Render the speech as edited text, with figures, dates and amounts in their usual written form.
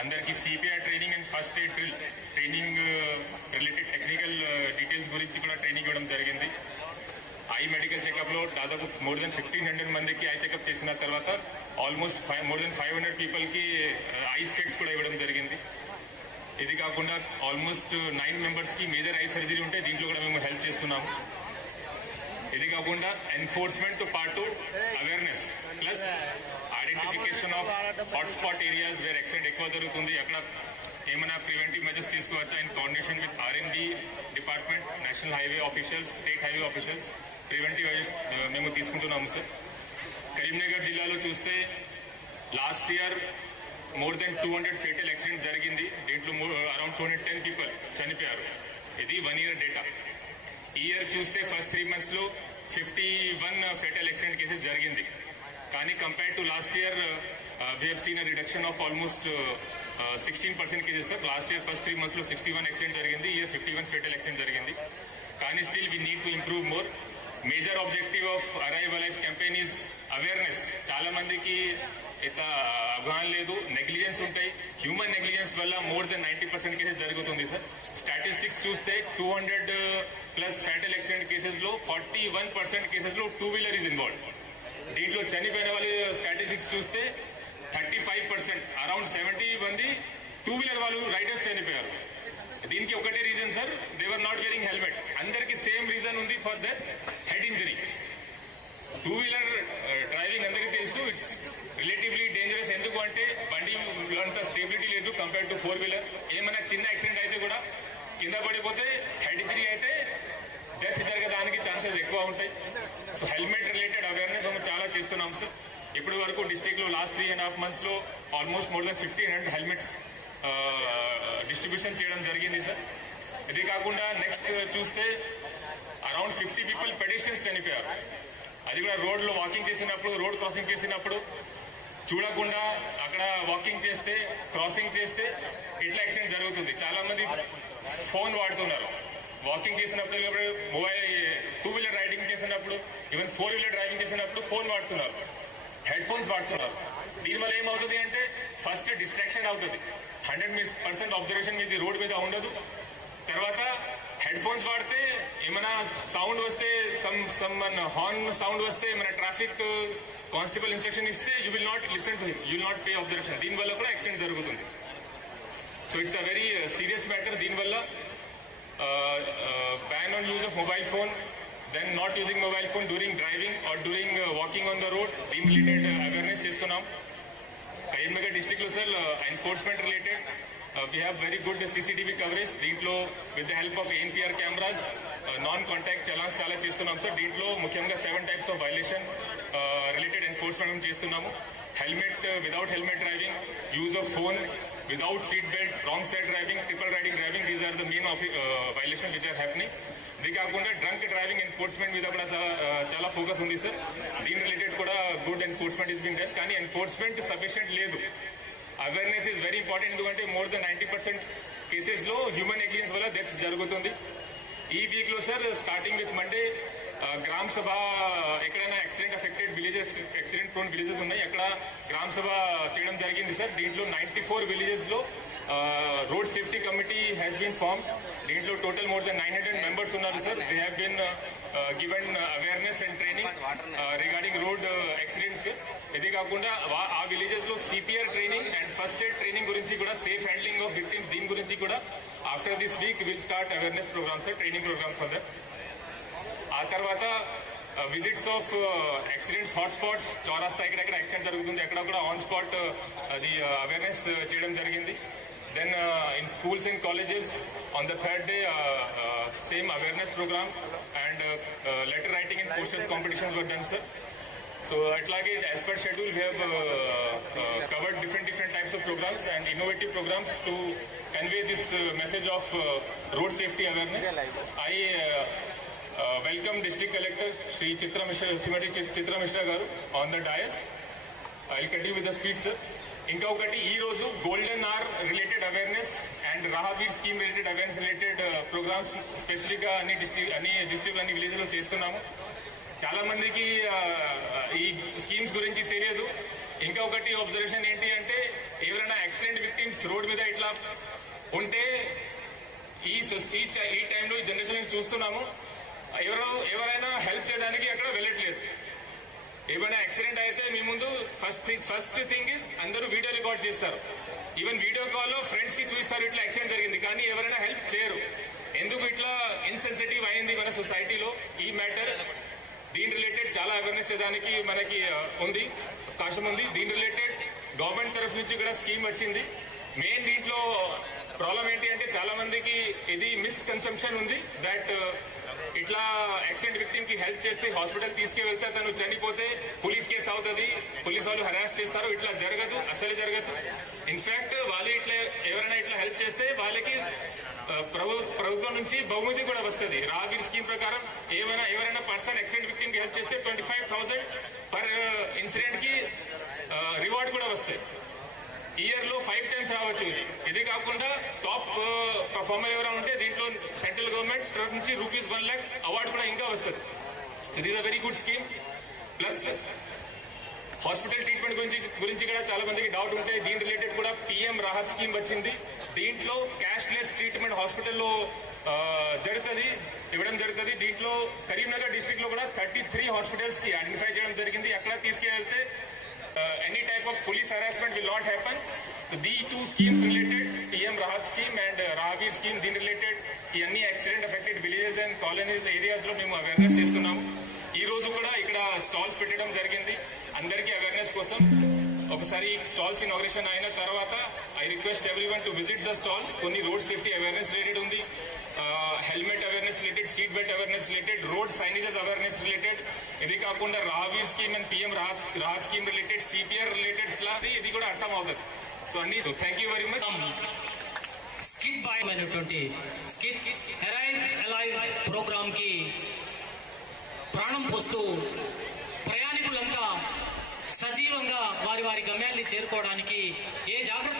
అందరికీ CPR training and first aid drill training related technical details గురించి కూడా training ఇవ్వడం జరిగింది. ఐ మెడికల్ చెకప్ లో దాదాపు మోర్ దెన్ 1500 మందికి ఐ చెకప్ చేసిన తర్వాత ఆల్మోస్ట్ మోర్ దెన్ 500 పీపుల్ కి ఐ స్పెక్స్ కూడా ఇవ్వడం జరిగింది. ఇది కాకుండా ఆల్మోస్ట్ 9 మెంబర్స్ కి మేజర్ ఐ సర్జరీ ఉంటే దీంట్లో కూడా మేము హెల్ప్ చేస్తున్నాము. ఇది కాకుండా ఎన్ఫోర్స్మెంట్ తో పాటు awareness plus identification of hotspot areas where accident ఎక్కువ జరుగుతుంది, అక్కడ ఏమైనా ప్రివెంటివ్ మెజర్స్ తీసుకోవచ్చా ఇన్ కోఆర్డినేషన్ విత్ ఆర్ఎండ్బి department, national highway officials, state highway officials preventive measures మేము తీసుకుంటున్నాము సార్. కరీంనగర్ జిల్లాలో చూస్తే last year more than 200 fatal accident జరిగింది. దీంట్లో అరౌండ్ 210 పీపుల్ చనిపోయారు. ఇది 1 year డేటా. ఈ ఇయర్ చూస్తే ఫస్ట్ 3 months లో 51 ఫేటల్ యాక్సిడెంట్ కేసెస్ జరిగింది. కానీ compare to last year we have seen a reduction of almost 16% cases sir. Last year first 3 months లో 61 యాక్సిడెంట్ జరిగింది, ఈ ఇయర్ 51 ఫేటల్ యాక్సిడెంట్ జరిగింది. కానీ still we need to improve more. Major objective of arrive alive campaign is awareness. చాలా మందికి ఇట్లా అవగాహన లేదు, నెగ్లిజెన్స్ ఉంటాయి. హ్యూమన్ నెగ్లిజెన్స్ వల్ల మోర్ దెన్ 90% కేసెస్ జరుగుతుంది సార్. స్టాటిస్టిక్స్ చూస్తే 200+ ఫ్యాటల్ యాక్సిడెంట్ కేసెస్ లో 41% కేసెస్ లో 2-wheeler ఈజ్ ఇన్వాల్వ్డ్. దీంట్లో చనిపోయిన వాళ్ళ స్టాటిస్టిక్స్ చూస్తే 35%, అరౌండ్ 70 మంది 2-wheeler వాళ్ళు రైడర్స్ చనిపోయారు. దీనికి ఒకటే reason sir, they were not wearing helmet. అందరికి సేమ్ రీజన్ ఉంది for that, head injury. 2-wheeler driving అందరికీ తెలుసు, ఇట్స్ రిలేటివ్లీ డేంజరస్. ఎందుకు అంటే బండిలో అంత స్టేబిలిటీ లేదు కంపేర్ టు 4-wheeler. ఏమైనా చిన్న యాక్సిడెంట్ అయితే కూడా కింద పడిపోతే హెడ్ ఇంజరీ అయితే డెత్ జరగడానికి ఛాన్సెస్ ఎక్కువ ఉంటాయి. సో హెల్మెట్ రిలేటెడ్ అవేర్నెస్ మేము చాలా చేస్తున్నాం సార్. ఇప్పటి వరకు డిస్ట్రిక్ట్ లో లాస్ట్ 3.5 months లో almost more than 1500 helmets distribution చేయడం జరిగింది సార్. ఇది కాకుండా నెక్స్ట్ చూస్తే అరౌండ్ 50 పీపుల్ పెడిస్ట్రియన్స్ చనిపోయారు. అది కూడా రోడ్ లో వాకింగ్ చేసినప్పుడు, రోడ్ క్రాసింగ్ చేసినప్పుడు చూడకుండా అక్కడ వాకింగ్ చేస్తే, క్రాసింగ్ చేస్తే ఇట్లా యాక్సిడెంట్ జరుగుతుంది. చాలా మంది ఫోన్ వాడుతున్నారు వాకింగ్ చేసినప్పుడు, మొబైల్ 2-wheeler రైడింగ్ చేసినప్పుడు, ఈవెన్ 4-wheeler డ్రైవింగ్ చేసినప్పుడు ఫోన్ వాడుతున్నారు, హెడ్ ఫోన్స్ వాడుతున్నారు. దీనివల్ల ఏమవుతుంది అంటే ఫస్ట్ డిస్ట్రాక్షన్ అవుతుంది, 100% అబ్జర్వేషన్ మీది రోడ్ మీద ఉండదు. తర్వాత హెడ్ ఫోన్స్ వాడితే ఏమైనా సౌండ్ వస్తే, హార్న్ సౌండ్ వస్తే, ఏమైనా ట్రాఫిక్ కానిస్టేబుల్ ఇన్స్ట్రక్షన్ ఇస్తే you will not listen to him, you will not pay observation. దీనివల్ల కూడా యాక్సిడెంట్ జరుగుతుంది. So it's a very serious matter. దీనివల్ల ban on use of mobile phone, then not using mobile phone during driving or during walking on the road, దీని related awareness చేస్తున్నాం. Karimnagar district లో sir enforcement related we have very good CCTV coverage. దీంట్లో with the help of ANPR cameras non contact challans చాలా చేస్తున్నాం sir. దీంట్లో ముఖ్యంగా 7 types of violation related enforcement చేస్తున్నాము. Helmet without helmet driving, use of phone without seat belt, wrong side driving, triple riding driving, these are the main violations which are happening. ఇది కాకుండా drunk driving enforcement మీద కూడా చాలా focus ఉంది sir. దీని related కూడా good enforcement is being done. కానీ enforcement sufficient లేదు. Awareness is very important. ఎందుకంటే మోర్ దెన్ 90% కేసెస్ లో హ్యూమన్ నెగ్లిజెన్స్ వల్ల డెత్స్ జరుగుతుంది. ఈ వీక్ లో సార్ స్టార్టింగ్ విత్ మండే గ్రామ సభ, ఎక్కడైనా accident affected villages, accident prone villages ఉన్నాయి, అక్కడ గ్రామ సభ చేయడం జరిగింది సార్. దీంట్లో 94 విలేజెస్ లో road safety committee has been form. దీంట్లో టోటల్ మోర్ దెన్ 900 members ఉన్నారు sir. They have been given awareness and training regarding road accidents. ఇది కాకుండా ఆ విలేజెస్ లో CPR training and first aid training గురించి కూడా, సేఫ్ హ్యాండ్లింగ్ ఆఫ్ విక్టిమ్స్, దీని గురించి కూడా after this week will start awareness programme sir, training programme for that. ఆ తర్వాత విజిట్స్ ఆఫ్ యాక్సిడెంట్స్ హాట్స్పాట్స్, చౌరాస్తా ఎక్కడెక్కడ యాక్సిడెంట్ జరుగుతుంది అక్కడ కూడా ఆన్ స్పాట్ అది అవేర్నెస్ చేయడం జరిగింది. Then in schools and colleges on the 3rd day same awareness programme and letter writing and posters competitions were done sir. So అట్లాగే as per schedule we have covered different types of programs and innovative programs to convey this message of road safety awareness. I welcome District Collector Sri Chitra Mishra, Srimati Chitra Mishra garu on the dais. I'll continue with the speech, sir. ఇంకా ఒకటి ఈ రోజు golden hour related awareness and Rahveer scheme related awareness related programmes specific గా అన్ని district అన్ని village లో చేస్తున్నాము. చాలా మందికి ఈ స్కీమ్స్ గురించి తెలియదు. ఇంకా ఒకటి అబ్జర్వేషన్ ఏంటి అంటే ఎవరైనా యాక్సిడెంట్ విక్టిమ్స్ రోడ్ మీద ఇట్లా ఉంటే ఈ టైంలో ఈ జనరేషన్ చూస్తున్నాము, ఎవరైనా హెల్ప్ చేయడానికి అక్కడ వెళ్ళట్లేదు. ఏమైనా యాక్సిడెంట్ అయితే మీ ముందు ఫస్ట్ థింగ్ ఇస్ అందరూ వీడియో రికార్డ్ చేస్తారు. ఈవెన్ వీడియో కాల్ లో ఫ్రెండ్స్ కి చూస్తారు ఇట్లా యాక్సిడెంట్ జరిగింది, కానీ ఎవరైనా హెల్ప్ చేయరు. ఎందుకు ఇట్లా ఇన్సెన్సిటివ్ అయింది మన సొసైటీలో ఈ మ్యాటర్? దీని రిలేటెడ్ చాలా అవేర్నెస్ చేయడానికి మనకి ఉంది, అవకాశం ఉంది. దీని రిలేటెడ్ గవర్నమెంట్ తరఫు నుంచి కూడా స్కీమ్ వచ్చింది. మెయిన్ దీంట్లో ప్రాబ్లం ఏంటి అంటే చాలా మందికి ఇది మిస్కన్సెప్షన్ ఉంది దట్ ఇట్లా యాక్సిడెంట్ విక్టిమ్ కి హెల్ప్ చేస్తే హాస్పిటల్ తీసుకువెళ్తే తను చనిపోతే పోలీస్ కేసు అవుతుంది, పోలీస్ వాళ్ళు హెరాస్ చేస్తారు. ఇట్లా జరగదు, అసలు జరగదు. ఇన్ఫాక్ట్ వాళ్ళు ఇట్లా ఎవరైనా ఇట్లా హెల్ప్ చేస్తే వాళ్ళకి ప్రభుత్వం నుంచి బహుమతి కూడా వస్తుంది. రాగిర్ స్కీమ్ ప్రకారం ఎవరైనా పర్సన్ యాక్సిడెంట్ విక్టిమ్ కి హెల్ప్ చేస్తే 25,000 పర్ ఇన్సిడెంట్ కి రివార్డ్ కూడా వస్తాయి. ఇయర్ లో 5 times రావచ్చు. ఇది కాకుండా టాప్ పర్ఫార్మర్ ఎవరైనా ఉంటే దీంట్లో సెంట్రల్ గవర్నమెంట్ తరఫు నుంచి ₹1 lakh అవార్డు కూడా ఇంకా వస్తుంది. So this a very good scheme. Plus hospital treatment గురించి కూడా చాలా మందికి డౌట్ ఉంటాయి. దీని రిలేటెడ్ కూడా PM రాహత్ స్కీమ్ వచ్చింది. దీంట్లో క్యాష్లెస్ ట్రీట్మెంట్ హాస్పిటల్లో ఇవ్వడం జరుగుతుంది. దీంట్లో కరీంనగర్ డిస్ట్రిక్ట్ లో కూడా 33 హాస్పిటల్స్ కి ఐడెంటిఫై చేయడం జరిగింది. అక్కడ తీసుకెళ్తే any type of police harassment will not happen. So these two schemes related, PM Rahat scheme and Rahavir scheme, దీని రిలేటెడ్ ఈ అన్ని accident affected villages and colonies areas లో మేము అవేర్నెస్ చేస్తున్నాము. ఈ రోజు కూడా ఇక్కడ స్టాల్స్ పెట్టడం జరిగింది అందరికీ అవేర్నెస్ కోసం. ఒకసారి స్టాల్స్ ఇనాగ్రేషన్ అయిన తర్వాత I request everyone to visit the stalls. కొన్ని రోడ్ సేఫ్టీ అవేర్నెస్ రిలేటెడ్ ఉంది, helmet awareness related, seat belt awareness related, road signages awareness related. ఇది కాకుండా Rahveer scheme and PM Rahat scheme related, CPR related ఇది కూడా అర్థం అవుతుంది. సో అన్ని thank you very much. Skit by అనేటువంటి స్కిట్ అలైవ్ ప్రోగ్రామ్ కి ప్రాణం పోస్తూ ప్రయాణికులంతా సజీవంగా వారి గమ్యాన్ని చేరుకోవడానికి ఏ జాగ్రత్త